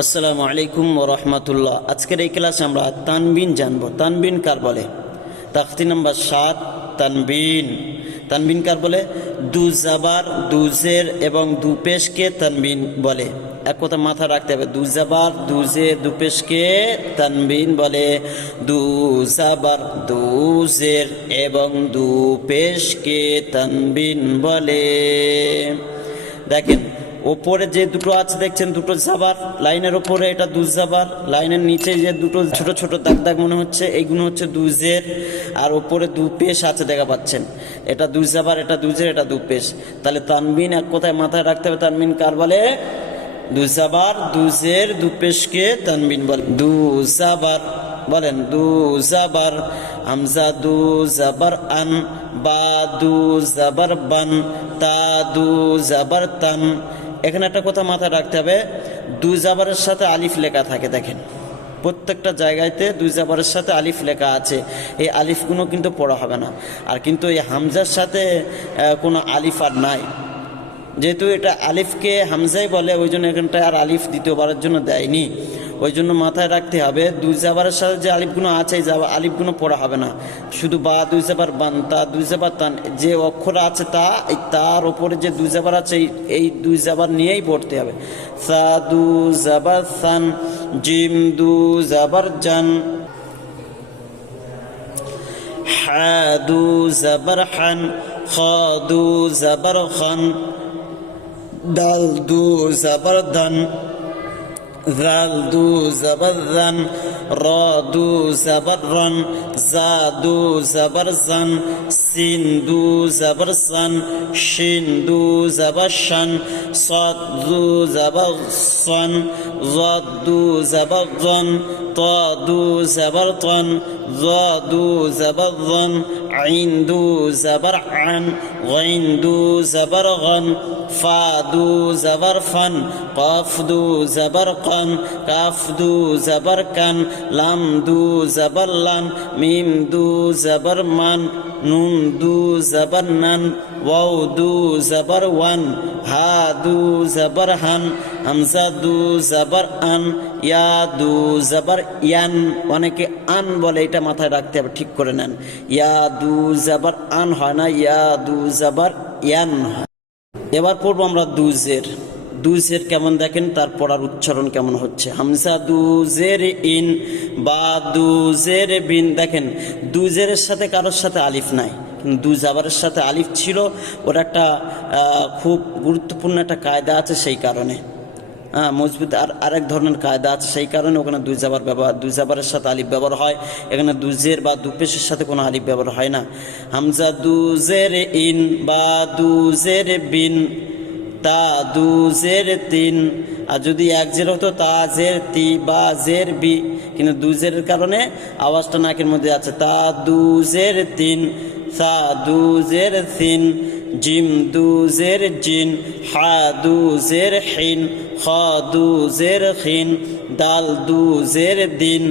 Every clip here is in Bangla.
আসসালামু আলাইকুম ওয়া রাহমাতুল্লাহ। আজকের এই ক্লাসে আমরা তানবিন জানবো। তানবিন কার বলে? তাখতি নাম্বার 7, তানবিন। তানবিন কার বলে? দু জাবার, দু জের এবং দু পেশকে তানবিন বলে। এক কথা মাথা রাখতে হবে, দু জাবার, দু জের, দু পেশকে তানবিন বলে। দু জাবার, দু জের এবং দু পেশকে তানবিন বলে। দেখেন ওপরে যে দুটো আছে দেখছেন, দুটো জাবার, লাইনের ওপরে এটা দু জাবার, লাইনের নিচে যে দুটো ছোট ছোট দাগ দাগ মনে হচ্ছে এইগুলো হচ্ছে দু জের, আর ওপরে দু পেশ আছে দেখা পাচ্ছেন, এটা দু জাবার, এটা দু জের, এটা দু পেশ। তাহলে তানবিন এক কথায় মাথায় রাখতে হবে, তানবিন কার বলে? দু জাবার, দু জের, দু পেশকে তানবিন বলে। দু জাবার বলেন, দু জাবার, হামজা দু জাবার আন, বা দু জাবার বান, তা দু জাবার তান। এখানে একটা কথা মাথায় রাখতে হবে, দু জাবারের সাথে আলিফ লেখা থাকে। দেখেন প্রত্যেকটা জায়গাতে দুই জাবারের সাথে আলিফ লেখা আছে, এই আলিফগুলো কিন্তু পড়া হবে না। আর কিন্তু এই হামজার সাথে কোনো আলিফ আর নাই, যেহেতু এটা আলিফকে হামজাই বলে, ওই জন্য এখানটায় আর আলিফ দ্বিতীয়বারের জন্য দেয়নি। ওই জন্য মাথায় রাখতে হবে দুই জাবারের সাথে যে আলিফগুলো আছে এই আলিফগুলো পড়া হবে না, শুধু বা দুই জাবার বান, তা দুই জাবার তান, যে অক্ষর আছে তা, এই তার ওপরে যে দুই জাবার আছে এই দুই জাবার নিয়েই পড়তে হবে। সা দু জাবার সান, জিম দু জাবার জান, হা দু জাবার হান, খ দু জাবার খান, দাল দু জাবার দান, জাল দু জাবার জান, র দু জাবার রন, জা দু জাবার জান, সিন দু জাবার সান, শিন দু জাবার শান, সাদ দু জাবার সান, জাদ দু জাবার জন, তা দু জাবার তন, জা দু জাবার জন, আইন দু জাবার আন, গাইন দু জাবার গন, ফা দু জাবার ফান, কফ দু জাবার কান, কাফ দু জাবার কান, লাম দু জাবার লান, মিম দু জাবার মান, নুন দু জাবার নান, ওয়াও দু জাবার ওয়ান, হা দু জাবার হান, হামজা দু জাবার আন, ইয়া দু জাবার ইয়ান। অনেকে আন বলে, এটা মাথায় রাখতে হবে, ঠিক করে নেন। ইয়া দু জাবার আন হয় না, ইয়া দু জাবার ইয়ান হয়। এবার পড়বো আমরা দু জের। দু জের কেমন দেখেন, তার পড়ার উচ্চারণ কেমন হচ্ছে। হামজা দু জের ইন, বা দু জের বিন। দেখেন দু জেরের সাথে কারোর সাথে আলিফ নাই, দু জাবারের সাথে আলিফ ছিল। ওর একটা খুব গুরুত্বপূর্ণ একটা কায়দা আছে, সেই কারণে মজবুত আরেক ধরনের কায়দা আছে, সেই কারণে ওখানে দুই জাবার ব্যবহার, দুই জাবারের সাথে আলিফ ব্যবহার হয়। এখানে দু জের বা দু পেশের সাথে কোনো আলিফ ব্যবহার হয় না। হামজা দু জের ইন, বা দু জের বিন, তা দু জের তিন। আর যদি এক জের হতো তা জের তি, বা জের বি, কিন্তু দু জেরের কারণে আওয়াজটা নাকের মধ্যে আছে। তা দু জের তিন, সা দু জের সিন, জিম দু জের জিন, হা দু জের হিন, খ দু জের খিন, দাল দু জের দিন,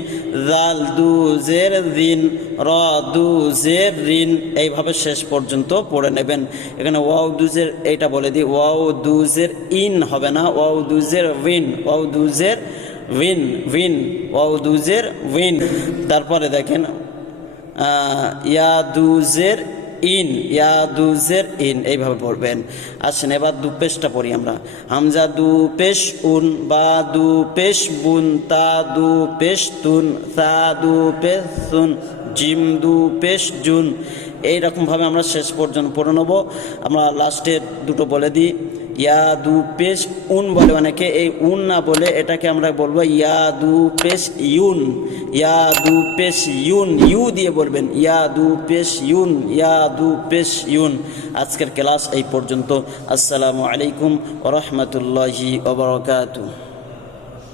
জাল দু জের দিন, র দু জের রিন। এইভাবে শেষ পর্যন্ত পড়ে নেবেন। এখানে ওয়াও দু জের, এইটা বলে দিই, ওয়াও দু জের ইন হবে না, ওয়াও দু জের উইন, ওয়াও দু জের উইন, উইন, ওয়াও দু জের উইন। তারপরে দেখেন ইয়া দু জের ইন, ইয়া দু জের ইন, এইভাবে পড়বেন। আসেন এবার দু পেশটা পড়ি আমরা। হামজা দু পেশ উন, বা দু পেশ বুন, তা দু পেশ তুন, সা দু পেশ সুন, জিম দু পেশ জুন। এইরকমভাবে আমরা শেষ পর্যন্ত পড়ে নেবো। আমরা লাস্টের দুটো বলে দিই। ইয়া দু পেশ উন বলে অনেকে, এই উন না বলে এটাকে আমরা বলবো ইয়া দু পেশ ইউন, ইয়া দু পেশ ইউন, ইউ দিয়ে বলবেন, ইয়া দু পেশ ইউন, ইয়া দু পেশ ইউন। আজকের ক্লাস এই পর্যন্ত। আসসালামু আলাইকুম ওয়া রাহমাতুল্লাহি ওয়া বারাকাতুহু।